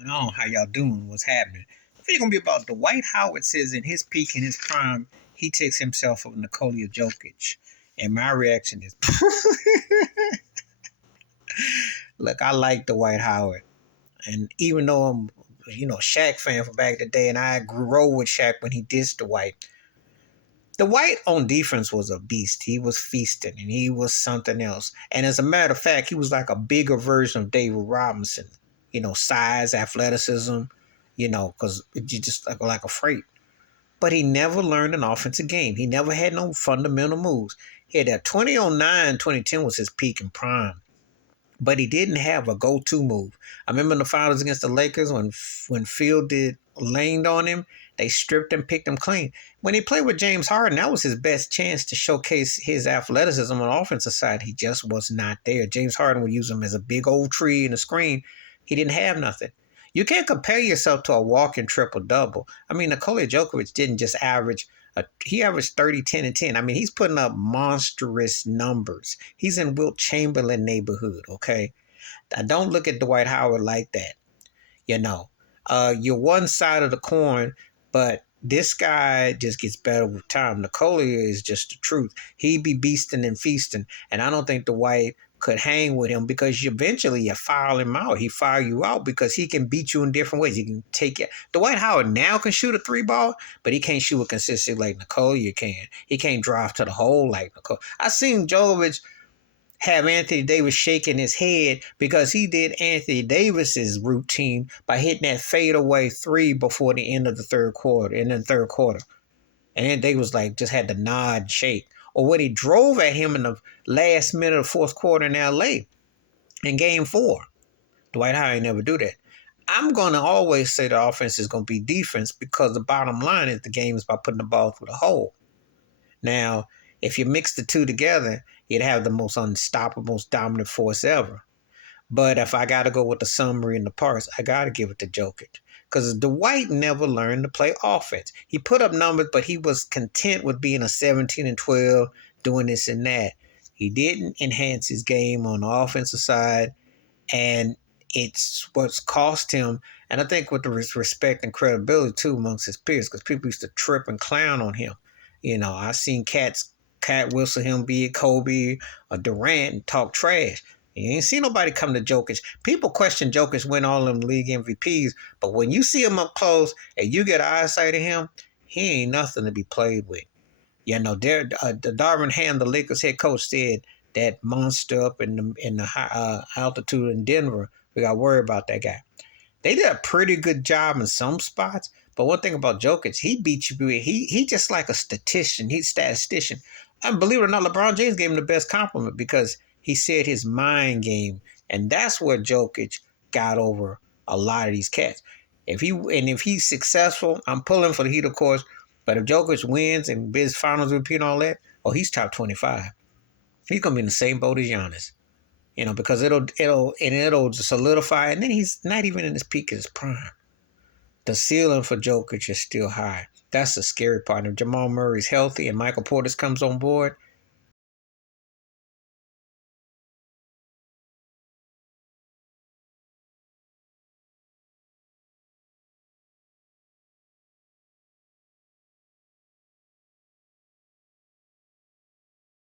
On, how y'all doing? What's happening? I think it's gonna be about Dwight Howard says in his peak in his prime, he takes himself of Nikola Jokic. And my reaction is look, I like Dwight Howard. And even though I'm Shaq fan from back in the day and I grew up with Shaq when he dissed Dwight. Dwight on defense was a beast. He was feasting and he was something else. And as a matter of fact, he was like a bigger version of David Robinson. Size, athleticism, because you just like a freight. But he never learned an offensive game. He never had no fundamental moves. He had that 2009, 2010 was his peak and prime. But he didn't have a go-to move. I remember in the finals against the Lakers when Phil laned on him, they stripped him, picked him clean. When he played with James Harden, that was his best chance to showcase his athleticism on the offensive side. He just was not there. James Harden would use him as a big old tree in the screen. He didn't have nothing. You can't compare yourself to a walking triple-double. I mean, Nikola Jokic didn't just average he averaged 30, 10, and 10. I mean, he's putting up monstrous numbers. He's in Wilt Chamberlain neighborhood, okay? I don't look at Dwight Howard like that. You're one side of the coin, but this guy just gets better with time. Nikola is just the truth. He be beasting and feasting, and I don't think Dwight could hang with him because eventually you foul him out. He foul you out because he can beat you in different ways. He can take it. Dwight Howard now can shoot a three ball, but he can't shoot it consistently like Nikola can. He can't drive to the hole like Nikola. I seen Jovic have Anthony Davis shaking his head because he did Anthony Davis's routine by hitting that fadeaway three before the end of the third quarter. And then Davis just had to nod and shake. Or when he drove at him in the last minute of the fourth quarter in LA in game 4. Dwight Howard ain't never do that. I'm going to always say the offense is going to be defense because the bottom line is the game is about putting the ball through the hole. Now, if you mix the two together, you'd have the most unstoppable, most dominant force ever. But if I got to go with the summary and the parts, I got to give it to Jokic. Because Dwight never learned to play offense. He put up numbers, but he was content with being a 17 and 12, doing this and that. He didn't enhance his game on the offensive side, and it's what's cost him. And I think with the respect and credibility, too, amongst his peers, because people used to trip and clown on him. I seen Cat whistle him, be it Kobe or Durant, and talk trash. You ain't see nobody come to Jokic. People question Jokic win all them league MVPs, but when you see him up close and you get eyesight of him, he ain't nothing to be played with. Darvin Ham, the Lakers head coach, said that monster up in the high altitude in Denver, we got to worry about that guy. They did a pretty good job in some spots, but one thing about Jokic, he beat you. He just like a statistician. He's a statistician. And believe it or not, LeBron James gave him the best compliment because he said his mind game, and that's where Jokic got over a lot of these cats. If he's successful, I'm pulling for the Heat, of course. But if Jokic wins and Biz finals repeat and all that, he's top 25. He's gonna be in the same boat as Giannis, because it'll solidify. And then he's not even in his peak of his prime. The ceiling for Jokic is still high. That's the scary part. If Jamal Murray's healthy and Michael Porter comes on board,